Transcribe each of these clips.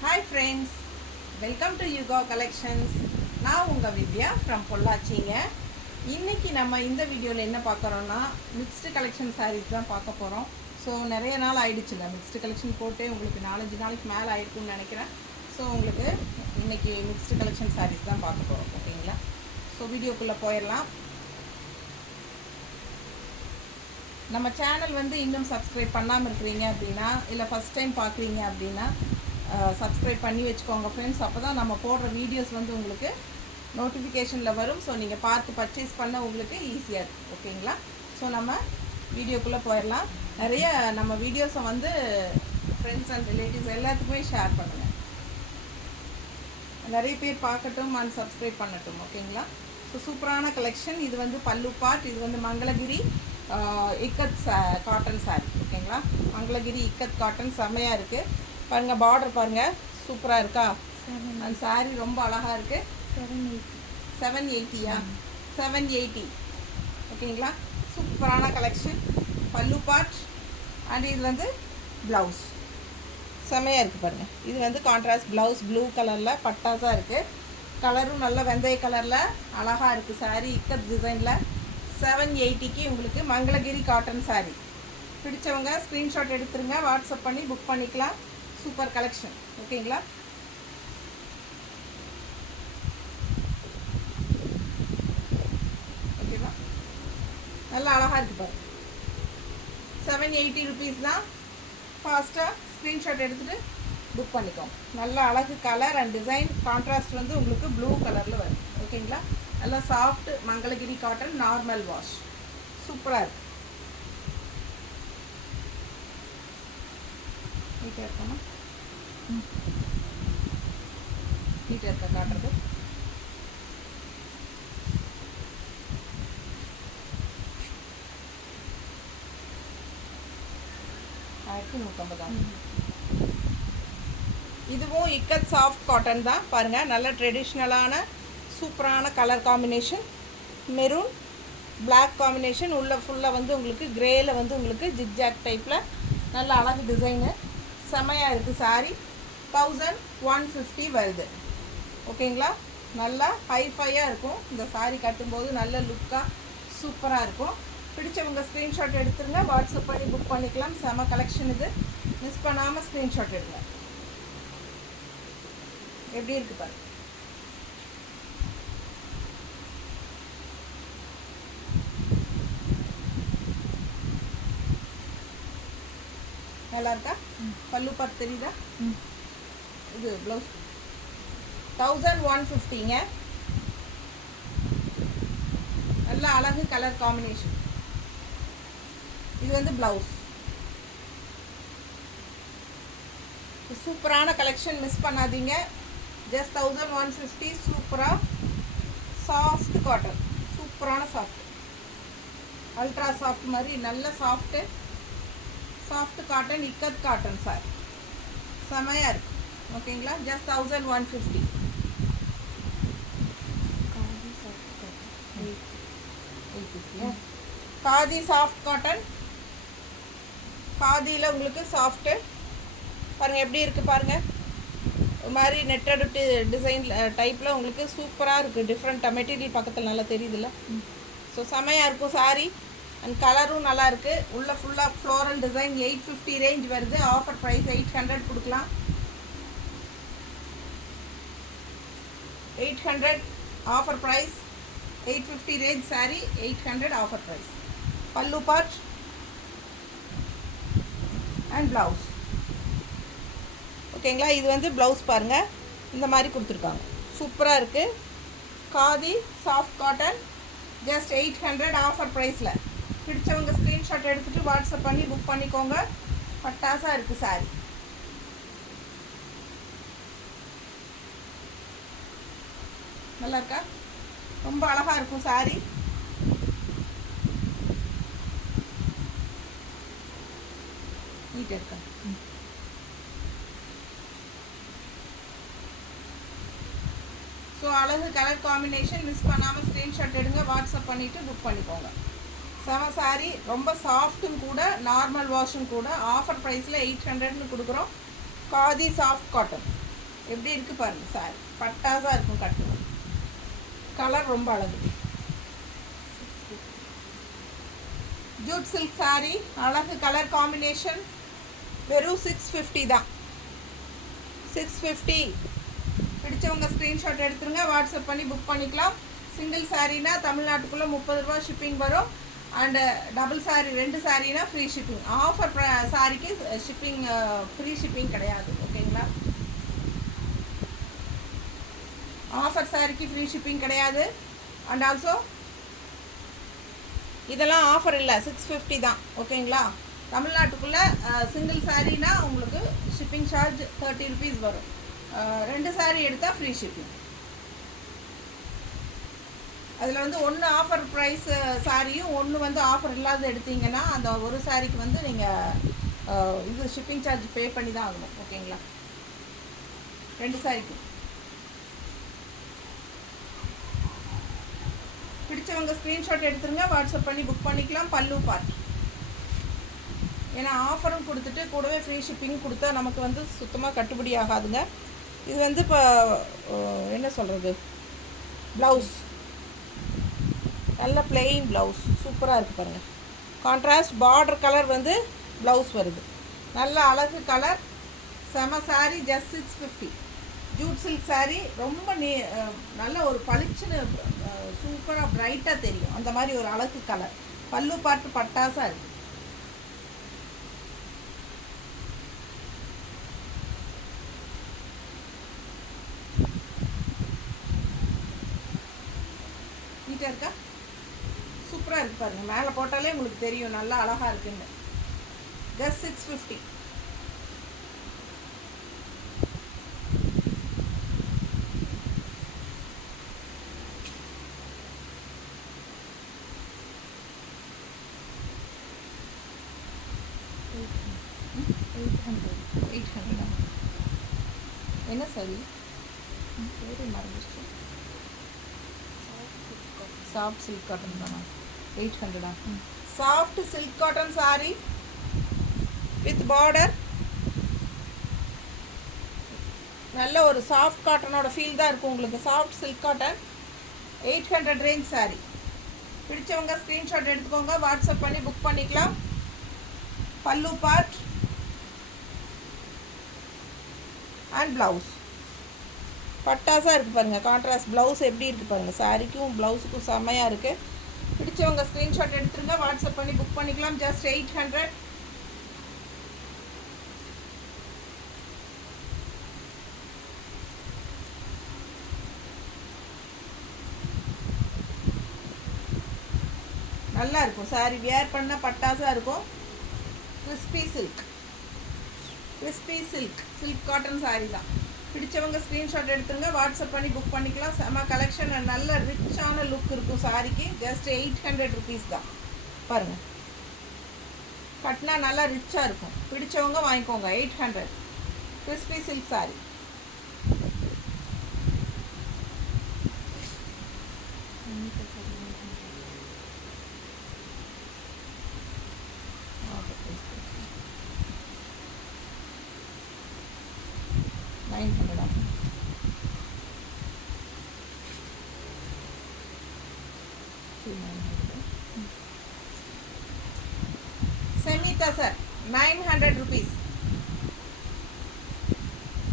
Hi friends, welcome to Yuga Collections. நான் உங்கள் வித்யா from பொள்ளாச்சிங்க. இன்றைக்கி நம்ம இந்த வீடியோவில் என்ன பார்க்குறோன்னா மிக்ஸ்டு கலெக்ஷன் சாரீஸ் தான் பார்க்க போகிறோம். ஸோ நிறைய நாள் ஆயிடுச்சுங்க மிக்ஸ்டு கலெக்ஷன் போட்டு உங்களுக்கு 4-5 நாளைக்கு மேலே ஆயிருக்குன்னு நினைக்கிறேன். ஸோ உங்களுக்கு இன்றைக்கி மிக்ஸ்டு கலெக்ஷன் சாரீஸ் தான் பார்க்க போகிறோம். ஓகேங்களா? ஸோ வீடியோக்குள்ளே போயிடலாம். நம்ம சேனல் வந்து இன்னும் சப்ஸ்கிரைப் பண்ணாமல் இருக்கிறீங்க அப்படின்னா, இல்லை ஃபஸ்ட் டைம் பார்க்குறீங்க அப்படின்னா சப்ஸ்கிரைப் பண்ணி வச்சுக்கோங்க ஃப்ரெண்ட்ஸ். அப்போ தான் நம்ம போடுற வீடியோஸ் வந்து உங்களுக்கு நோட்டிஃபிகேஷனில் வரும். ஸோ நீங்கள் பார்த்து பர்ச்சேஸ் பண்ண உங்களுக்கு ஈஸியாக இருக்கும். ஓகேங்களா? ஸோ நம்ம வீடியோக்குள்ளே போயிடலாம். நிறைய நம்ம வீடியோஸை வந்து ஃப்ரெண்ட்ஸ் அண்ட் ரிலேட்டிவ்ஸ் எல்லாத்துக்குமே ஷேர் பண்ணுங்கள். நிறைய பேர் பார்க்கட்டும் அண்ட் சப்ஸ்கிரைப் பண்ணட்டும். ஓகேங்களா? ஸோ சூப்பரான கலெக்ஷன். இது வந்து பல்லு பார்ட். இது வந்து மங்களகிரி இக்கத் காட்டன் சாரீ. ஓகேங்களா? மங்களகிரி இக்கத் காட்டன் செம்மையாக இருக்குது பாருங்கள். பார்டர் பாருங்கள், சூப்பராக இருக்கா? அந்த சாரீ ரொம்ப அழகாக இருக்குது. 780 780. ஓகேங்களா? சூப்பரான கலெக்ஷன். பல்லு பார்ட் அண்ட் இது வந்து ப்ளவுஸ் செம்மையாக இருக்குது பாருங்கள். இது வந்து கான்ட்ராஸ்ட் ப்ளவுஸ் ப்ளூ கலரில் பட்டாஸாக இருக்குது. கலரும் நல்ல வெந்தய கலரில் அழகாக இருக்குது. சாரீ இக்கத் டிசைனில் 780க்கு உங்களுக்கு மங்களகிரி காட்டன் சாரீ. பிடிச்சவங்க ஸ்க்ரீன்ஷாட் எடுத்துருங்க, வாட்ஸ்அப் பண்ணி புக் பண்ணிக்கலாம். Super collection. ஓகேங்களா? ஓகேவா? நல்லா அழகாக இருக்குது பாருங்க. 780 ருபீஸ் தான். ஃபாஸ்ட்டாக ஸ்க்ரீன்ஷாட் எடுத்துகிட்டு புக் பண்ணிக்கோங்க. நல்ல அழகு கலர் அண்ட் டிசைன். கான்ட்ராஸ்ட் வந்து உங்களுக்கு ப்ளூ கலரில் வரும். ஓகேங்களா? நல்லா soft Mangalagiri cotton normal wash. சூப்பராக இருக்குது. நீட்டாக இருக்கணும். நீட்டாக இருக்க காட்டுறது. இதுவும் இக்கத் சாஃப்ட் காட்டன் தான். பாருங்கள், நல்ல ட்ரெடிஷ்னலான சூப்பரான colour combination. Maroon black combination. உள்ள ஃபுல்லாக வந்து உங்களுக்கு கிரேயில் வந்து உங்களுக்கு ஜிக்ஜாக் டைப்பில் நல்ல அழகு டிசைனு. செமையாக இருக்குது சாரீ. 1150 வருது. ஓகேங்களா? நல்லா ஹைஃபையாக இருக்கும். இந்த சாரீ கட்டும்போது நல்ல லுக்காக சூப்பராக இருக்கும். பிடிச்சவங்க ஸ்க்ரீன்ஷாட் எடுத்துருங்க, வாட்ஸ்அப் பண்ணி புக் பண்ணிக்கலாம். செம கலெக்ஷன் இது. மிஸ் பண்ணாமல் ஸ்க்ரீன்ஷாட் எடுங்க. எப்படி இருக்குது பாருங்க. நல்லா இருக்கா? பல்லு பார்த்து தெரியுதா? இது ப்ளவுஸ் 1150ங்க. நல்ல அழகு கலர் காம்பினேஷன். இது வந்து ப்ளவுஸ். சூப்பரான கலெக்ஷன், மிஸ் பண்ணாதீங்க. ஜஸ்ட் 1150. சூப்பராக சாஃப்ட் காட்டன். சூப்பரான சாஃப்ட், அல்ட்ரா சாஃப்ட் மாதிரி நல்ல soft cotton ikat cotton sir. செமையாக இருக்குது. ஓகேங்களா? ஜஸ்ட் 1150. Khadi soft cotton. காதியில் உங்களுக்கு சாஃப்ட்டு பாருங்கள் எப்படி இருக்குது பாருங்கள். ஒரு மாதிரி நெட்டட் டிசைன் டைப்பில் உங்களுக்கு சூப்பராக இருக்குது. டிஃப்ரெண்ட்டாக மெட்டீரியல் பக்கத்தில் நல்லா தெரியுதுல்ல? ஸோ செமையாக இருக்கும் சாரீ. அண்ட் கலரும் நல்லா இருக்குது. உள்ள ஃபுல்லாக ஃப்ளோரல் டிசைன். 850 ரேஞ்ச் வருது. ஆஃபர் ப்ரைஸ் 800 கொடுக்கலாம். 800 offer price. 850 range sari, 800 offer price. பல்லு பார்ட் அண்ட் ப்ளவுஸ். ஓகேங்களா? இது வந்து ப்ளவுஸ் பாருங்கள், இந்த மாதிரி கொடுத்துருக்காங்க. சூப்பராக இருக்குது. Khadi soft cotton. Just 800 offer ப்ரைஸில். பிடிச்சவங்க ஸ்க்ரீன்ஷாட் எடுத்துகிட்டு வாட்ஸ்அப் பண்ணி புக் பண்ணிக்கோங்க. பட்டாசாக இருக்குது சாரீ. நல்லா இருக்கா? ரொம்ப அழகாக இருக்கும் சாரீ. நீட்டாக இருக்கா? ஸோ அழகு கலர் காம்பினேஷன். மிஸ் பண்ணாமல் ஸ்க்ரீன்ஷாட் எடுங்க, வாட்ஸ்அப் பண்ணிவிட்டு புக் பண்ணிக்கோங்க. செம சாரீ. ரொம்ப சாஃப்ட்டும் கூட, நார்மல் வாஷும் கூட. ஆஃபர் ப்ரைஸில் 800ன்னு கொடுக்குறோம். Khadi soft cotton. எப்படி இருக்குது பாருங்கள் சாரி, பட்டாசாக இருக்கும் கட்டணும். கலர் ரொம்ப அழகு. ஜூட் சில்க் சாரி, அழகு கலர் காம்பினேஷன். வெறும் 650 தான். 650. பிடிச்சவங்க ஸ்க்ரீன்ஷாட் எடுத்துருங்க, வாட்ஸ்அப் பண்ணி புக் பண்ணிக்கலாம். சிங்கிள் சாரீனா தமிழ்நாட்டுக்குள்ளே 30 ரூபா ஷிப்பிங் வரும். அண்டு டபுள் சாரீ 2 சாரீனா ஃப்ரீ ஷிப்பிங். ஆஃபர் சாரிக்கு ஷிப்பிங் ஃப்ரீ ஷிப்பிங் கிடையாது, ஓகேங்களா? ஆஃபர் சாரிக்கு ஃப்ரீ ஷிப்பிங் கிடையாது. அண்ட் ஆல்சோ இதெல்லாம் ஆஃபர் இல்லை, 650 தான், ஓகேங்களா? தமிழ்நாட்டுக்குள்ளே சிங்கிள் சாரீனா உங்களுக்கு ஷிப்பிங் சார்ஜ் 30 ருபீஸ் வரும். 2 சாரீ எடுத்தால் ஃப்ரீ ஷிப்பிங். அதில் வந்து ஒன்று ஆஃபர் ப்ரைஸ் சாரியும் ஒன்று வந்து ஆஃபர் இல்லாத எடுத்தீங்கன்னா அந்த ஒரு சாரிக்கு வந்து நீங்கள் இது ஷிப்பிங் சார்ஜ் பே பண்ணி தான் ஆகணும், ஓகேங்களா? 2 சாரிக்கும். பிடிச்சவங்க ஸ்க்ரீன்ஷாட் எடுத்துருங்க, வாட்ஸ்அப் பண்ணி புக் பண்ணிக்கலாம். பல்லு பார்ட், ஏன்னா ஆஃபரும் கொடுத்துட்டு கூடவே ஃப்ரீ ஷிப்பிங் கொடுத்தா நமக்கு வந்து சுத்தமாக கட்டுப்படி ஆகாதுங்க. இது வந்து இப்போ என்ன சொல்கிறது, ப்ளவுஸ் நல்ல பிளெயின் ப்ளவுஸ் சூப்பராக இருக்குது பாருங்கள். கான்ட்ராஸ்ட் பார்டர் கலர் வந்து ப்ளவுஸ் வருது. நல்ல அழகு கலர், செம sari. Just 650. Jude silk sari, ரொம்ப நல்ல ஒரு பளிச்சுன்னு சூப்பராக ப்ரைட்டாக தெரியும், அந்த மாதிரி ஒரு அழகு கலர். பல்லு பாட்டு பட்டாசாக இருக்குது. நீட்டாக இருக்கா? சூப்பராக இருக்குது பாருங்கள். மேலே போட்டாலே உங்களுக்கு தெரியும் நல்லா அழகாக இருக்குன்னு. ஜஸ்ட் 650. என்ன சாரி பேரு மறந்துச்சு. சாஃப்ட் சில்க் காட்டன் தானா? 800. Soft silk cotton sari with border. நல்ல ஒரு சாஃப்ட் காட்டனோட ஃபீல் தான் இருக்கும் உங்களுக்கு. Soft silk cotton 800 range sorry. பிடிச்சவங்க ஸ்க்ரீன்ஷாட் எடுத்துக்கோங்க, வாட்ஸ்அப் பண்ணி புக் பண்ணிக்கலாம். பல்லு பார்ட் அண்ட் ப்ளவுஸ் பட்டாசாக இருக்குது பாருங்கள். கான்ட்ராஸ்ட் ப்ளவுஸ் எப்படி இருக்குது பாருங்கள். சாரிக்கும் ப்ளவுஸுக்கும் செம்மையாக இருக்குது. பிடிச்சவங்க ஸ்க்ரீன்ஷாட் எடுத்துருங்க, வாட்ஸ்அப் பண்ணி புக் பண்ணிக்கலாம். ஜஸ்ட் 800. நல்லா இருக்கும் சாரி, வியர் பண்ண பட்டாசாக இருக்கும். Crispy silk, crispy silk, silk cotton sorry தான். பிடிச்சவங்க ஸ்க்ரீன்ஷாட் எடுத்துருங்க, வாட்ஸ்அப் பண்ணி புக் பண்ணிக்கலாம். செம்ம கலெக்ஷன், நல்ல ரிச்சான லுக் இருக்கும் சாரிக்கு. ஜஸ்ட் 800 ருபீஸ் தான். பாருங்கள், கட்டினா நல்லா ரிச்சாக இருக்கும். பிடிச்சவங்க வாங்கிக்கோங்க. 800 crispy silk sorry. Semita sir, 900 rupees.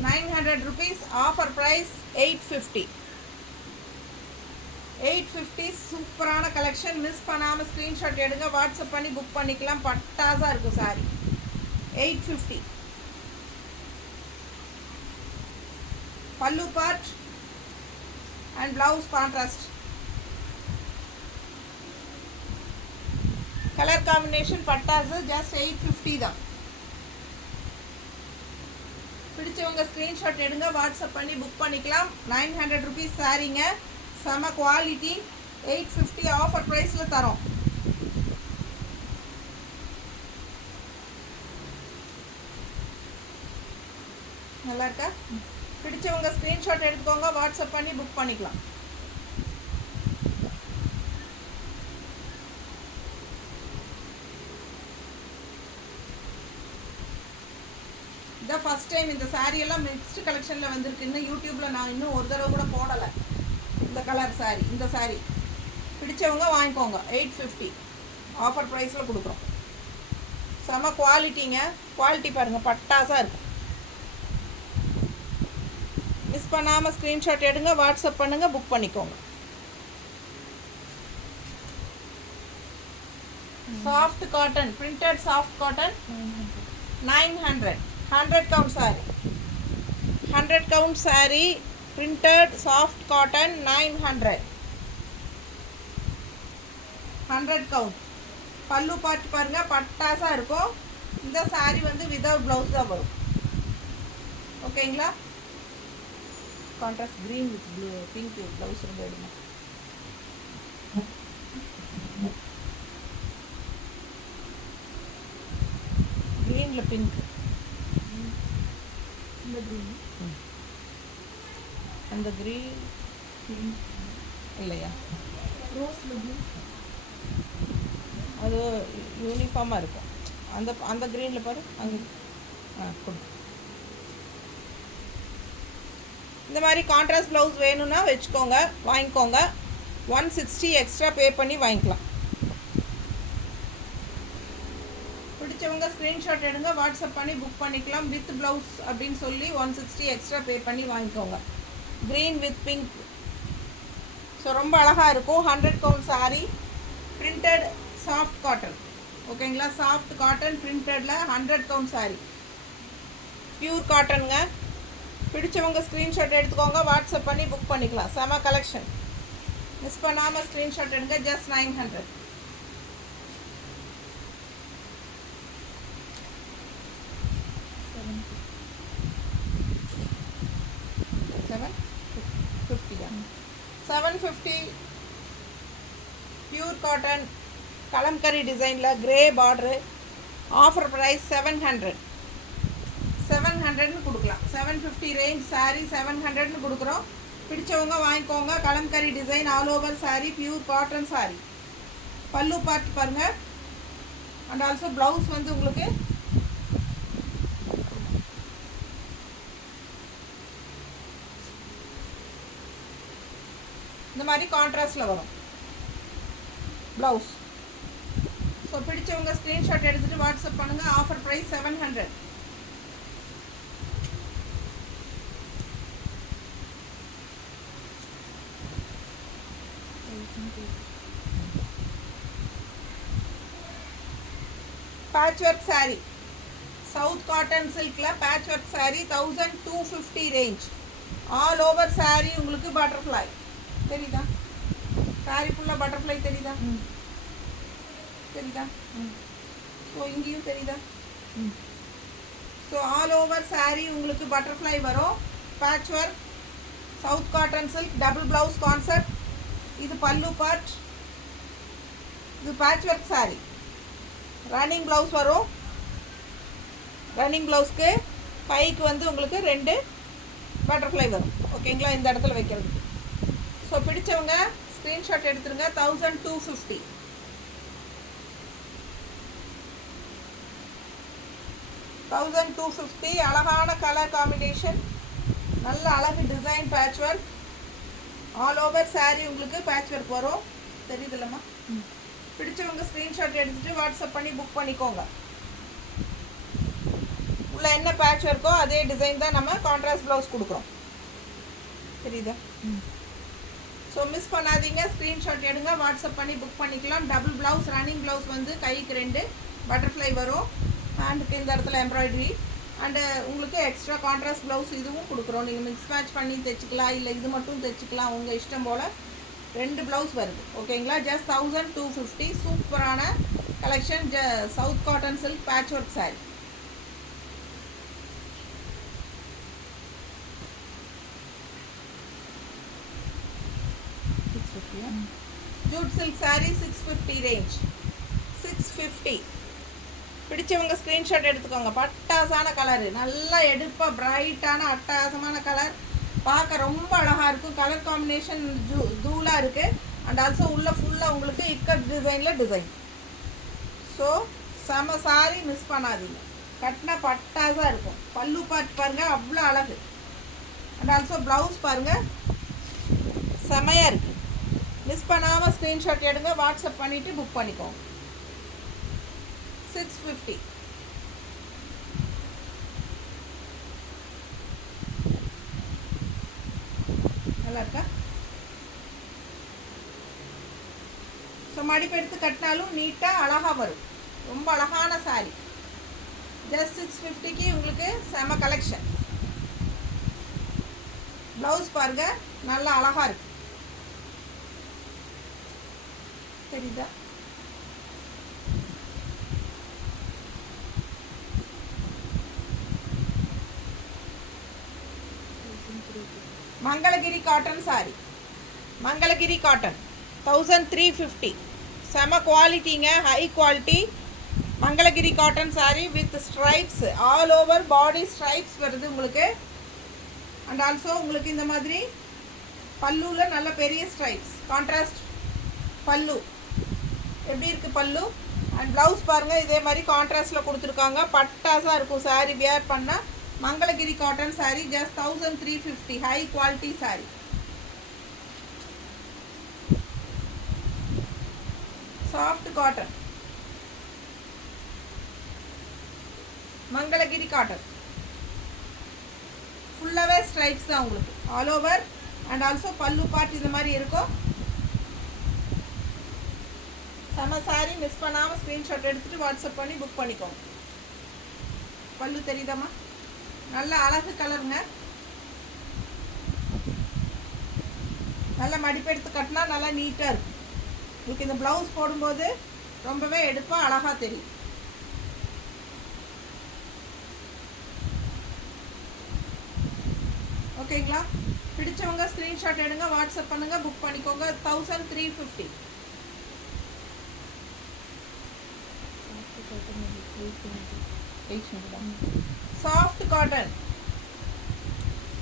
900 rupees. Offer price 850. 850. சூப்பரான கலெக்ஷன். மிஸ் பண்ணாமல் ஸ்க்ரீன்ஷாட் எடுங்க, வாட்ஸ்அப் பண்ணி புக் பண்ணிக்கலாம். பட்டாசாக இருக்கும் சாரி. 850. பல்லு part and blouse contrast. Colour combination பட்டாசு. ஜஸ்ட் 850 தான். பிடிச்சவங்க ஸ்க்ரீன்ஷாட் எடுங்க, வாட்ஸ்அப் பண்ணி புக் பண்ணிக்கலாம். 900 ருபீஸ் சாரிங்க, செம குவாலிட்டி. 850 ஆஃபர் ப்ரைஸில் தரோம். நல்லா இருக்கா? பிடிச்சவங்க ஸ்க்ரீன்ஷாட் எடுத்துக்கோங்க, வாட்ஸ்அப் பண்ணி புக் பண்ணிக்கலாம். The first ஃபஸ்ட் டைம் இந்த saree எல்லாம் மிக்ஸ்டு கலெக்ஷனில் வந்திருக்கு. இன்னும் யூடியூப்பில் நான் இன்னும் ஒரு தடவை கூட போடலை. இந்த கலர் saree, இந்த saree பிடிச்சவங்க வாங்கிக்கோங்க. 850 ஆஃபர் ப்ரைஸில் கொடுக்குறோம். செம குவாலிட்டிங்க. குவாலிட்டி பாருங்கள், பட்டாசாக இருக்கும். மிஸ் பண்ணாமல் ஸ்க்ரீன்ஷாட் எடுங்க, வாட்ஸ்அப் பண்ணுங்கள், புக் பண்ணிக்கோங்க. Soft cotton, printed soft cotton 900. 100 count saree. 100 count saree, printed soft cotton 900. 100 count. பல்லு பார்த்து பாருங்க, பட்டாசாக இருக்கும். இந்த saree வந்து விதவுட் ப்ளவுஸ் தான் வரும். ஓகேங்களா? Contrast green with blue pink blouse ரொம்ப எடுங்க. க்ரீனில் பிங்க், அந்த க்ரீன் இல்லையா, அது யூனிஃபார்மாக இருக்கும். அந்த க்ரீனில் பாரு, அங்கே கொடு. இந்த மாதிரி கான்ட்ராஸ்ட் ப்ளவுஸ் வேணும்னா வச்சுக்கோங்க, வாங்கிக்கோங்க. 160 எக்ஸ்ட்ரா பே பண்ணி வாங்கிக்கலாம். பிடிச்சவங்க ஸ்க்ரீன்ஷாட் எடுங்க, வாட்ஸ்அப் பண்ணி புக் பண்ணிக்கலாம். வித் ப்ளவுஸ் அப்படின்னு சொல்லி 160 எக்ஸ்ட்ரா பே பண்ணி வாங்கிக்கோங்க. Green with pink. ஸோ ரொம்ப அழகாக இருக்கும். 100 count saree, printed soft cotton. ஓகேங்களா? சாஃப்ட் காட்டன் பிரிண்டடில் 100 count saree, பியூர் காட்டனுங்க. பிடிச்சவங்க ஸ்க்ரீன்ஷாட் எடுத்துக்கோங்க, வாட்ஸ்அப் பண்ணி புக் பண்ணிக்கலாம். செம கலெக்ஷன். மிஸ் பண்ணாமல் ஸ்க்ரீன்ஷாட் எடுங்க. ஜஸ்ட் 900. 750 பியூர் காட்டன் கலம்கரி டிசைனில் கிரே பார்டரு. Offer price 700. 700ன்னு கொடுக்கலாம். 750 ரேஞ்ச் saree 700ன்னு கொடுக்குறோம். பிடிச்சவங்க வாங்கிக்கோங்க. Kalamkari design all over saree, pure cotton saree. பல்லு பார்த்து பாருங்கள். அண்ட் ஆல்சோ ப்ளவுஸ் வந்து உங்களுக்கு இந்த மாதிரி கான்ட்ராஸ்டில் வரும் ப்ளவுஸ். ஸோ பிடிச்சவங்க ஸ்க்ரீன்ஷாட் எடுத்துகிட்டு வாட்ஸ்அப் பண்ணுங்கள். Offer price 700. Patch work saree, south cotton சில்கில் patch work saree 1250 range. All over saree உங்களுக்கு பட்டர்ஃப்ளை தெரியுதா? saree ஃபுல்லாக பட்டர்ஃப்ளை தெரியுதா? தெரியுதா? ஸோ இங்கேயும் தெரியுதா? ஸோ ஆல் ஓவர் saree உங்களுக்கு பட்டர்ஃப்ளை வரும். Patch work south cotton silk, double blouse concept. இது பல்லு பார்ட். இது patch work saree. Running blouse வரும். ரன்னிங் ப்ளவுஸ்க்கு கைக்கு வந்து உங்களுக்கு 2 பட்டர்ஃப்ளை வரும். ஓகேங்களா? இந்த இடத்துல வைக்கிறதுக்கு. ஸோ பிடிச்சவங்க ஸ்க்ரீன்ஷாட் எடுத்துருங்க. 1250. 1250. அழகான கலர் காம்பினேஷன், நல்ல அழகு design, patch work. All over saree உங்களுக்கு பேட்ச் ஒர்க் வரும். தெரியுதுல்லம்மா? பிடிச்சவங்க ஸ்க்ரீன்ஷாட் எடுத்துகிட்டு வாட்ஸ்அப் பண்ணி புக் பண்ணிக்கோங்க. உள்ள என்ன பேட்ச் ஒர்க்கோ அதே டிசைன் தான் நம்ம கான்ட்ராஸ்ட் ப்ளவுஸ் கொடுக்குறோம். தெரியுதா? ஸோ மிஸ் பண்ணாதீங்க. ஸ்க்ரீன்ஷாட் எடுங்க, வாட்ஸ்அப் பண்ணி புக் பண்ணிக்கலாம். டபுள் ப்ளவுஸ், ரன்னிங் ப்ளவுஸ் வந்து கைக்கு 2 பட்டர்ஃப்ளை வரும். ஹேண்டுக்கு இந்த இடத்துல எம்ப்ராய்டரி. அண்டு உங்களுக்கு எக்ஸ்ட்ரா கான்ட்ராஸ்ட் ப்ளவுஸ் இதுவும் கொடுக்குறோம். நீங்கள் மிக்ஸ் மேட்ச் பண்ணி தைச்சிக்கலாம், இல்லை இது மட்டும் தைச்சிக்கலாம். உங்கள் இஷ்டம் போல் 2 ப்ளவுஸ் வருது. ஓகேங்களா? ஜஸ்ட் 1250. சூப்பரான collection. South cotton silk batch work saree. Jude silk saree 650 range. 650. பிடிச்சவங்க ஸ்க்ரீன்ஷாட் எடுத்துக்கோங்க. பட்டாசான கலரு, நல்லா எடுப்பாக பிரைட்டான அட்டகாசமான கலர். பார்க்க ரொம்ப அழகாக இருக்கும். கலர் காம்பினேஷன் தூளாக இருக்குது. அண்ட் ஆல்சோ உள்ள ஃபுல்லாக உங்களுக்கு இக்கட் டிசைனில் டிசைன். ஸோ செம saree, மிஸ் பண்ணாதீங்க. கட்டினா பட்டாசாக இருக்கும். பல்லு பார்ட் பாருங்கள் அவ்வளோ அழகு. அண்ட் ஆல்சோ ப்ளவுஸ் பாருங்கள் செமையாக இருக்குது. மிஸ் பண்ணாமல் ஸ்க்ரீன்ஷாட் எடுங்க, வாட்ஸ்அப் பண்ணிவிட்டு புக் பண்ணிக்கோங்க. 650. நல்லா இருக்கா? ஸோ மடிப்பு எடுத்து கட்டினாலும் நீட்டாக அழகாக வரும். ரொம்ப அழகான சாரீ. ஜஸ்ட் 650க்கு உங்களுக்கு செம கலெக்ஷன். ப்ளவுஸ் பாருங்க நல்லா அழகாக இருக்கு. தெரியுதா? மங்களகிரி காட்டன் சாரி. மங்களகிரி காட்டன் 1350. செம குவாலிட்டிங்க, high quality. Mangalagiri cotton sari with stripes, all over body stripes வருது உங்களுக்கு. அண்ட் ஆல்சோ உங்களுக்கு இந்த மாதிரி பல்லுவில் நல்ல பெரிய ஸ்ட்ரைப்ஸ், கான்ட்ராஸ்ட் பல்லு. எப்படி இருக்குது பல்லு? அண்ட் ப்ளவுஸ் பாருங்கள் இதே மாதிரி கான்ட்ராஸ்டில் கொடுத்துருக்காங்க. பட்டாசாக இருக்கும் சாரீ வியர் பண்ணால். Mangalagiri cotton sari just 1350. High quality sari. Soft cotton, Mangalagiri cotton. ஃபுல்லாகவே ஸ்ட்ரைப்ஸ் தான் உங்களுக்கு ஆல் ஓவர். அண்ட் ஆல்சோ பல்லு பார்ட் இந்த மாதிரி இருக்கும். செம சாரி. மிஸ் பண்ணாமல் ஸ்க்ரீன்ஷாட் எடுத்துகிட்டு வாட்ஸ்அப் பண்ணி புக் பண்ணிக்கோங்க. பல்லு தெரியுதாம்மா? நல்ல அழகு கலருங்க. நல்லா மடிப்பெடுத்து கட்டினா நல்லா நீட்டாக இருக்கும். உங்களுக்கு இந்த ப்ளவுஸ் போடும்போது ரொம்பவே எடுப்பாக அழகாக தெரியும். ஓகேங்களா? பிடிச்சவங்க ஸ்க்ரீன்ஷாட் எடுங்க, வாட்ஸ்அப் பண்ணுங்க, புக் பண்ணிக்கோங்க. 1350. Soft cotton.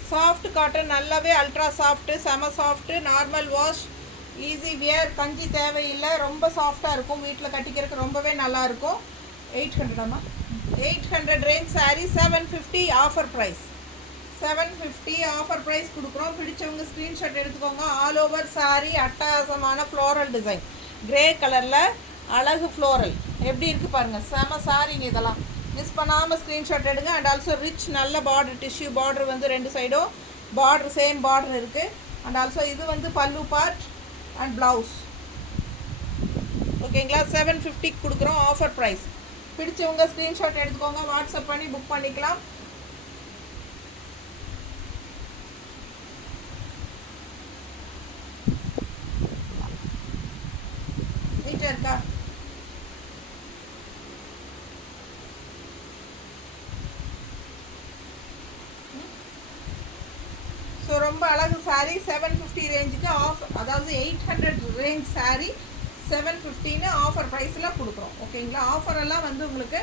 சாஃப்ட் காட்டன் நல்லாவே அல்ட்ரா சாஃப்ட்டு, செம soft, normal wash, easy wear, கஞ்சி தேவையில்லை. ரொம்ப சாஃப்டாக இருக்கும். வீட்டில் கட்டிக்கிறதுக்கு ரொம்பவே நல்லாயிருக்கும். 800 800 range sari 750 offer price. 750 offer price கொடுக்குறோம். பிடிச்சவங்க ஸ்க்ரீன்ஷாட் எடுத்துக்கோங்க. ஆல் ஓவர் சாரீ அட்டகாசமான ஃப்ளோரல் டிசைன், கிரே கலரில் அழகு ஃப்ளோரல். எப்படி இருக்குது பாருங்கள், செம சாரீங்க இதெல்லாம். மிஸ் பண்ணாமல் ஸ்க்ரீன்ஷாட் எடுங்க. அண்ட் ஆல்சோ ரிச் நல்ல பார்டர், டிஷ்யூ பார்டர் வந்து 2 சைடும் பார்டர் சேம் பார்டர் இருக்குது. அண்ட் ஆல்சோ இது வந்து பல்லு பார்ட் அண்ட் ப்ளவுஸ். ஓகேங்களா? 750 கொடுக்குறோம் ஆஃபர் ப்ரைஸ். பிடிச்சவங்க ஸ்க்ரீன்ஷாட் எடுத்துக்கோங்க, வாட்ஸ்அப் பண்ணி புக் பண்ணிக்கலாம். நீட்டாக இருக்கா? ஸோ ரொம்ப அழகு சாரீ. 750 ரேஞ்சுக்கு ஆஃபர், அதாவது 800 ரேஞ்ச் சாரீ 750ன்னு ஆஃபர் ப்ரைஸில் கொடுக்குறோம். ஓகேங்களா? ஆஃபரெல்லாம் வந்து உங்களுக்கு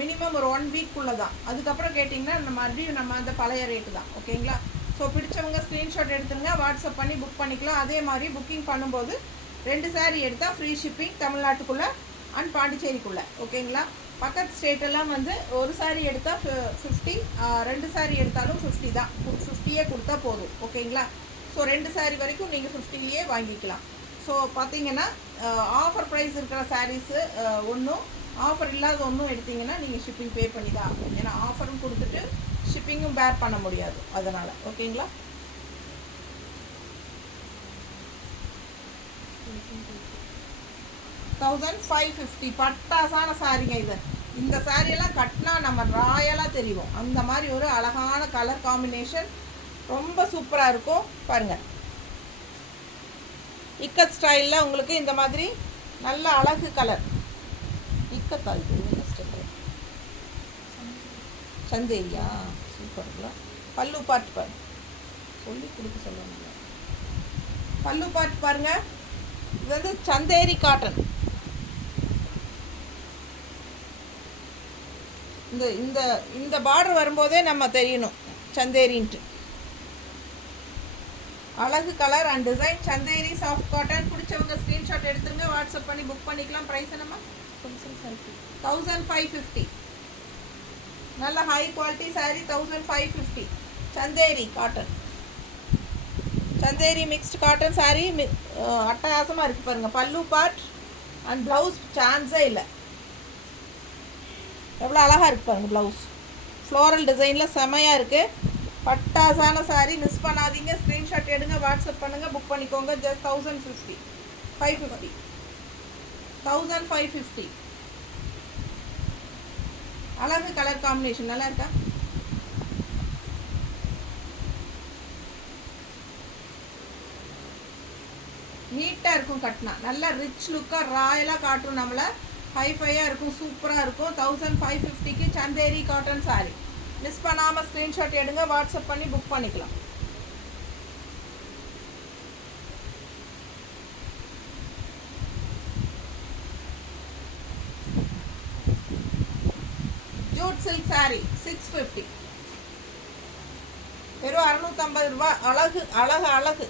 மினிமம் ஒரு 1 வீக்குள்ளே தான். அதுக்கப்புறம் கேட்டிங்கன்னா மறுபடியும் நம்ம அந்த பழைய ரேட்டு தான். ஓகேங்களா? ஸோ பிடிச்சவங்க ஸ்க்ரீன்ஷாட் எடுத்துருங்க, வாட்ஸ்அப் பண்ணி புக் பண்ணிக்கலாம். அதே மாதிரி புக்கிங் பண்ணும்போது 2 சாரீ எடுத்தால் ஃப்ரீ ஷிப்பிங் தமிழ்நாட்டுக்குள்ளே அண்ட் பாண்டிச்சேரிக்குள்ளே. ஓகேங்களா? பக்கத்து ஸ்டேட்டெல்லாம் வந்து ஒரு சாரீ எடுத்தால் 50, 2 சாரீ எடுத்தாலும் 50 தான். 50யே கொடுத்தா போதும். ஓகேங்களா? ஸோ 2 சாரீ வரைக்கும் நீங்கள் 50லேயே வாங்கிக்கலாம். ஸோ பார்த்தீங்கன்னா ஆஃபர் ப்ரைஸ் இருக்கிற சாரீஸு ஒன்றும், ஆஃபர் இல்லாத ஒன்றும் எடுத்திங்கன்னா நீங்கள் ஷிப்பிங் பே பண்ணி தான் ஆகும். ஏன்னா ஆஃபரும் கொடுத்துட்டு ஷிப்பிங்கும் பேர் பண்ண முடியாது அதனால். ஓகேங்களா? $1550 பட்டாசான சாரீங்க இது. இந்த சாரியெல்லாம் கட்டினா நம்ம ராயலாக தெரியும். அந்த மாதிரி ஒரு அழகான கலர் காம்பினேஷன், ரொம்ப சூப்பராக இருக்கும். பாருங்கள், இக்கத் ஸ்டைலில் உங்களுக்கு இந்த மாதிரி நல்ல அழகு கலர். இக்கத்தா இது? சந்தேரியா? சூப்பர்ங்களா? பல்லு பார்ட் பாரு, சொல்லி கொடுக்க சொல்லுவாங்க. பல்லு பார்ட் பாருங்கள். இது வந்து சந்தேரி காட்டன். இந்த இந்த இந்த பார்டர் வரும்போதே நம்ம தெரியணும் சந்தேரின்ட்டு. அழகு colour and design. Chanderi soft cotton. பிடிச்சவங்க ஸ்க்ரீன்ஷாட் எடுத்துருங்க, வாட்ஸ்அப் பண்ணி புக் பண்ணிக்கலாம். ப்ரைஸ் என்னம்மா? 1550. நல்ல high quality saree 1550. Chanderi cotton, Chanderi mixed cotton saree அட்டகாசமாக இருக்குது பாருங்கள். பல்லு பார்ட் அண்ட் ப்ளவுஸ் சான்ஸே இல்லை. எவ்வளோ அழகாக இருக்குது பாருங்கள். ப்ளவுஸ் ஃப்ளோரல் டிசைனில் செமையாக இருக்குது. பட்டாசான saree மிஸ் பண்ணாதீங்க. ஸ்க்ரீன்ஷாட் எடுங்க, வாட்ஸ்அப் பண்ணுங்கள், புக் பண்ணிக்கோங்க. ஜஸ்ட் 1050, 550, 1550. அழகு கலர் காம்பினேஷன் நல்லா இருக்கா? நீட்டாக இருக்கும் கட்டினா. நல்லா ரிச் லுக்காக ராயலாக காட்டும், நம்மளை ஹைஃபையாக இருக்கும், சூப்பராக இருக்கும். 1550க்கு சந்தேரி காட்டன் saree. மிஸ் பண்ணாமல் ஸ்க்ரீன்ஷாட் எடுங்க, வாட்ஸ்அப் பண்ணி புக் பண்ணிக்கலாம். Jude silk saree 650. வெறும் 650 ரூபா. அழகு அழகு அழகு,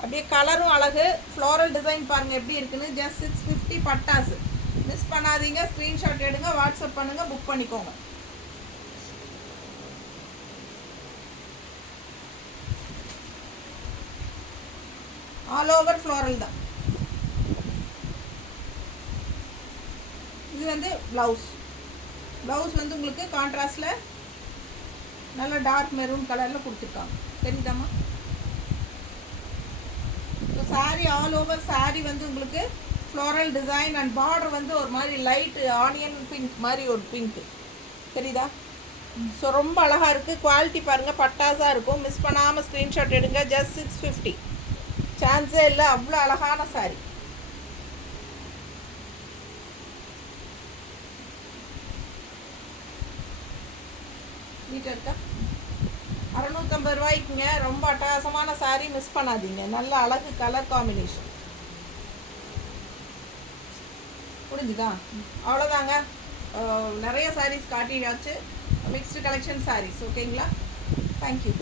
அப்படியே கலரும் அழகு. ஃப்ளோரல் டிசைன் பாருங்கள் எப்படி இருக்குன்னு. ஜஸ்ட் 650 பட்டாசு. மிஸ் பண்ணாதீங்க, ஸ்க்ரீன்ஷாட் எடுங்க, வாட்ஸ்அப் பண்ணுங்கள், புக் பண்ணிக்கோங்க. ஆல் ஓவர் ஃப்ளோரல் தான். இது வந்து ப்ளவுஸ். ப்ளவுஸ் வந்து உங்களுக்கு கான்ட்ராஸ்டில் நல்ல டார்க் மெரூன் கலரில் கொடுத்துருக்காங்க, தெரியுதாம்மா? So saree all over saree வந்து உங்களுக்கு ஃப்ளோரல் டிசைன் அண்ட் பார்டர் வந்து ஒரு மாதிரி லைட் ஆனியன் பிங்க் மாதிரி ஒரு பிங்க், தெரியுதா? ஸோ ரொம்ப அழகாக இருக்குது. குவாலிட்டி பாருங்கள், பட்டாசாக இருக்கும். மிஸ் பண்ணாமல் ஸ்க்ரீன்ஷாட் எடுங்க. ஜஸ்ட் 650. சான்ஸே இல்லை, அவ்வளோ அழகான saree. நீட்டாக இருக்கா? 650 ரூபாய்க்குங்க. ரொம்ப அட்டகாசமான saree, மிஸ் பண்ணாதீங்க. நல்ல அழகு கலர் காம்பினேஷன். புரிஞ்சுதா? அவ்வளோதாங்க. நிறைய sarees காட்டியாச்சு. Mixed collection sarees. ஓகேங்களா? தேங்க்யூ.